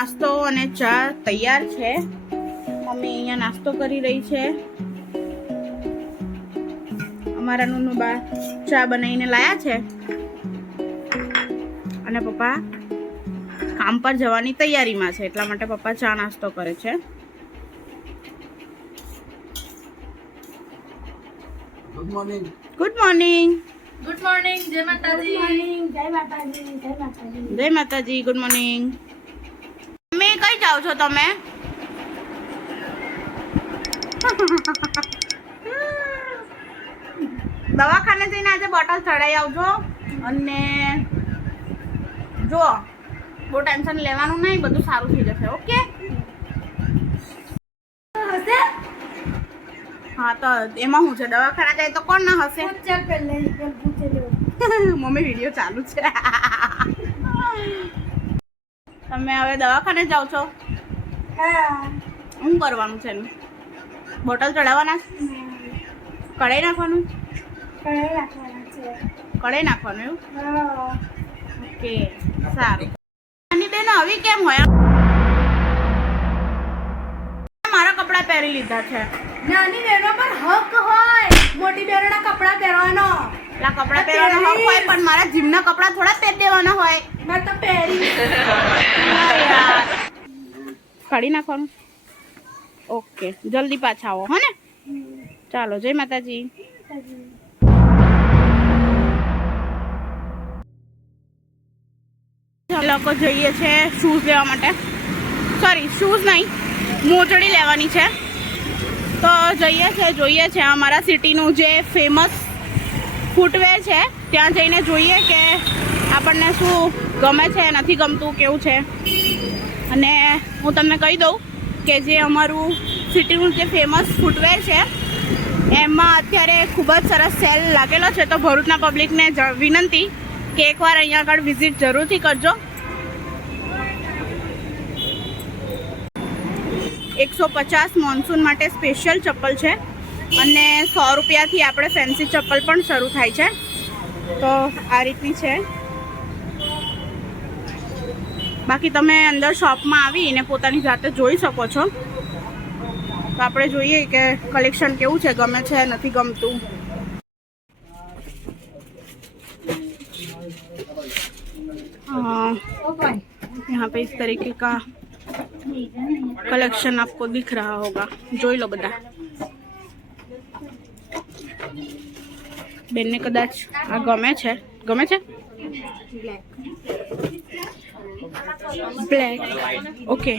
નાસ્તો અને ચા તૈયાર છે. મમ્મી અહીંયા નાસ્તો કરી રહી છે. અમારા નુનુ બા ચા બનાવીને લાયા છે અને પપ્પા કામ પર જવાની તૈયારીમાં છે, એટલા માટે પપ્પા ચા નાસ્તો કરે છે. Good morning. Good morning. Good morning. જય માતાજી. જય માતાજી. Good morning. મમ્મી કઈ જાઓ છો તમે? દવાખાને જઈને આજે બોટલ ચડાઈ આવજો અને જો બહુ ટેન્શન લેવાનું નહીં, બધું સારું થઈ જશે. ઓકે? હા તો એમાં શું છે, દવાખાના જાય તો કોણ ના હશે? મમ્મી વિડીયો ચાલુ છે. તમે હવે દવાખાને જાઓ છો? શું કરવાનું છે? બોટલ ચડાવવાના? કઢાઈ નાખવાનું? કઢાઈ નાખવાનું એવું? ઓકે સારું. નાની બેન આવી કેમ હોય? મારા કપડાં પહેરી લીધા છે. નાની બહેનો પર હક હોય મોટી બહેનોના કપડાં પહેરવાનો. એટલા કપડાં પહેરવાનો હક હોય, પણ મારા જીમના કપડાં થોડા પહેરી દેવાના હોય. મેં તો પહેરી. કાઢી નાખવાનું. ઓકે જલ્દી પાછા આવો. હો ને? ચાલો. જય માતાજી. લોકો જઈએ છે શૂઝ લેવા માટે. સોરી શૂઝ નહીં, મોજડી લેવાની છે. તો જોઈએ છે અમારા સિટીનું જે ફેમસ ફૂટવેર છે ત્યાં જઈને જોઈએ કે આપણને શું ગમે છે, નથી ગમતું, કેવું છે. અને હું તમને કહી દઉં કે જે અમારું સિટીનું જે ફેમસ ફૂટવેર છે એમાં અત્યારે ખૂબ જ સરસ સેલ લાગેલો છે. તો ભરૂચના પબ્લિકને વિનંતી કે એકવાર અહીંયા આગળ વિઝિટ જરૂરથી કરજો. 150 મોન્સૂન માટે સ્પેશિયલ ચપ્પલ છે અને 100 રૂપિયાથી આપણે ફેન્સી ચપ્પલ પણ શરૂ થાય છે. તો આ રીતની છે. બાકી તમે અંદર શોપમાં આવીને પોતાની જાતે જોઈ શકો છો. તો આપણે જોઈએ કે કલેક્શન કેવું છે, ગમે છે, નથી ગમતું. यहाँ पे इस तरीके का कलेक्शन आपको दिख रहा होगा. જોઈ લો બધા. બેનને કદાચ આ ગમે છે. બ્લેક. ઓકે.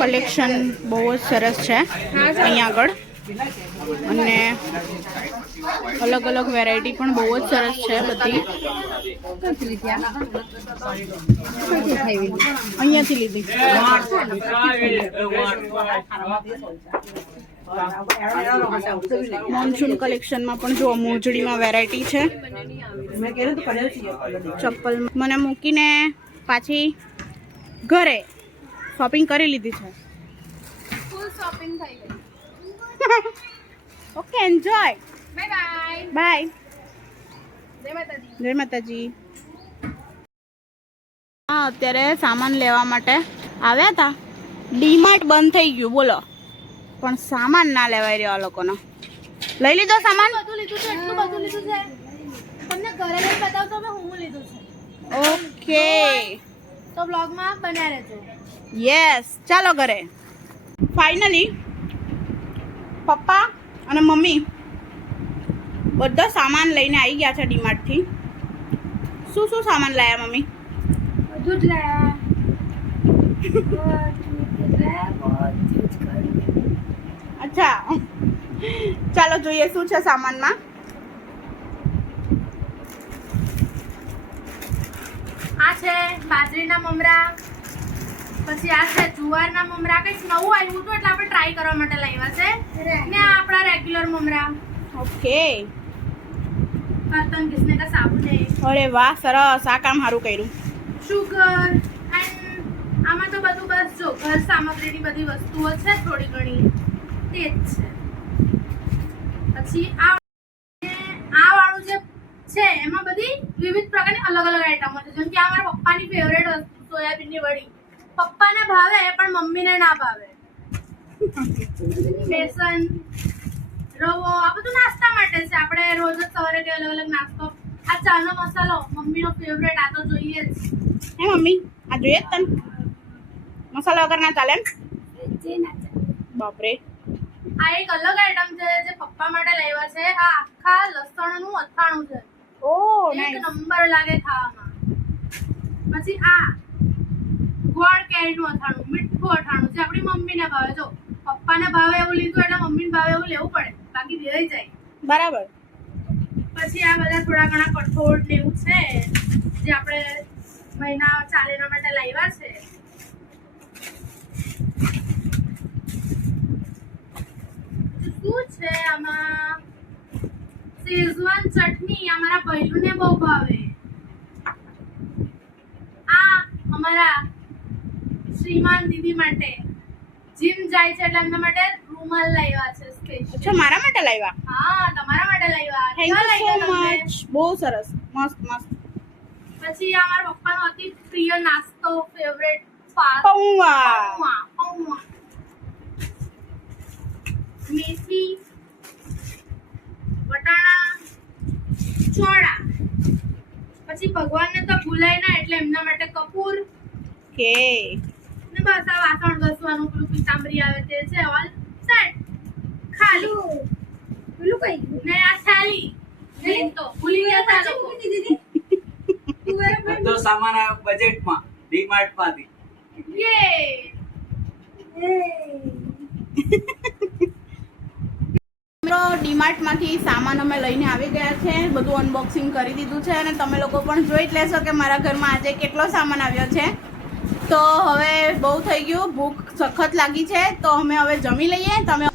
કલેક્શન બહુ જ સરસ છે અહીંયા આગળ અને અલગ અલગ વેરાયટી પણ બહુ જ સરસ છે બધી. અહીંયાથી લીધી. મોન્સૂન કલેક્શનમાં પણ જો મોજડીમાં વેરાયટી છે. ચપ્પલ મને મૂકીને પાછી ઘરે શોપિંગ કરી લીધી છે. ફૂલ શોપિંગ થઈ ગઈ. Okay enjoy. Bye bye. Bye. જય માતાજી. જય માતાજી. હા અત્યારે સામાન લેવા માટે આવ્યા હતા. ડીમાર્ટ બંધ થઈ ગયું બોલો, પણ સામાન ના લેવાય રહ્યો આ લોકોનો. લઈ લીધો સામાન? બધું લીધું છે, એટલું બધું લીધું છે. તમને ઘરે લઈ બતાવતો મેં હું લીધું છે. ઓકે તો બ્લોગમાં બન્યા રહેજો. યસ. ચાલો ઘરે. ફાઇનલી પપ્પા અને મમ્મી બધા સામાન લઈને આવી ગયા છે ડીમાર્ટથી. શું શું સામાન લાયા મમ્મી? બધું જ લાયા. અચ્છા ચાલો જોઈએ શું છે સામાનમાં. આ છે બાજરીના મમરા, પછી આ છે જુવારના મમરા. કંઈક નવું આવ્યું હતું એટલે આપણે ટ્રાય કરવા માટે લાવ્યા છે. ને આ આપણા રેગ્યુલર મમરા. ઓકે. બર્તન ઘીસને કા સાબુ છે. અરે વાહ સરસ. આ કામ સારું કર્યું. શુગર એન્ડ આમાં તો બધું બસ જો ઘર સામગ્રીની બધી વસ્તુઓ છે થોડી ઘણી તે જ છે. પછી આ વાળું જે છે એમાં બધી વિવિધ પ્રકારની અલગ અલગ આઈટમો છે જેમ કે આ મારા પપ્પાની ફેવરેટ વસ્તુ સોયાબીનની વડી પપ્પાને ભાવે પણ મમ્મીને ના ભાવે બેસન રવો આ બધું નાસ્તા માટે છે આપણે રોજ જ સવારે કે અલગ અલગ નાસ્તો આ ચાનો મસાલો મમ્મીનો ફેવરેટ આ તો જોઈએ જ હે મમ્મી આ જોઈએ જ તને મસાલા વગર ના ચાલે એમ બાપરે આ એક અલગ આઈટમ છે જે પપ્પા માટે લાવ્યા છે આ આખા લસણનું અથાણું છે ઓ એક નાઈસ નંબર લાગે ખાવામાં પછી આ ગોળ કેરીનું અથાણું મીઠું અથાણું જે આપણી મમ્મીને ભાવે જો પપ્પાને ભાવે એવું લીધું એટલે મમ્મીને ભાવે એવું લેવું પડે બાકી વેરાઈ જાય બરાબર પછી આ બધા થોડા ઘણા કઠોળ ને એવું છે જે આપણે મહિના ચાલે એના માટે લાવ્યા છે શું છે આમાં શેઝવાન ચટણી અમારા ભૈલુને બહુ ભાવે આ અમારા શ્રીમાન દીદી માટે જીમ જાય છે એટલે એમના માટે રૂમાલ લાવ્યા છે સ્પેશિયલ અચ્છા મારા માટે લાવ્યા હા તમારા માટે લાવ્યા થેન્ક કેવા યુ સો લાગ્યા તમને? મચ બહુ સરસ મસ્ત મસ્ત પછી આ મારા પપ્પાનો અતિ પ્રિય નાસ્તો ફેવરેટ પૌવા પૌવા મેથી વટાણા ચોળા પછી ભગવાનને તો ભૂલાય ના એટલે એમના માટે કપૂર કે ને બસ આ વાસણ ઘસવાનું પેલું પિતાંબરી આવે તે છે ઓલ સેટ ખાલી પેલું કઈ ને આ થાલી ને તો ભૂલી ગયા તા લોકો બધો સામાન આવ્યો બજેટમાં ડીમાર્ટ માંથી યે મિત્રો ડીમાર્ટમાંથી સામાન અમે લઈને આવી ગયા છે બધું અનબોક્સિંગ કરી દીધું છે અને તમે લોકો પણ જોઈ જ લેશો કે મારા ઘરમાં આજે કેટલો સામાન આવ્યો છે તો હવે બહુ થઈ ગયું ભૂખ સખત લાગી છે તો અમે હવે જમી લઈએ તમે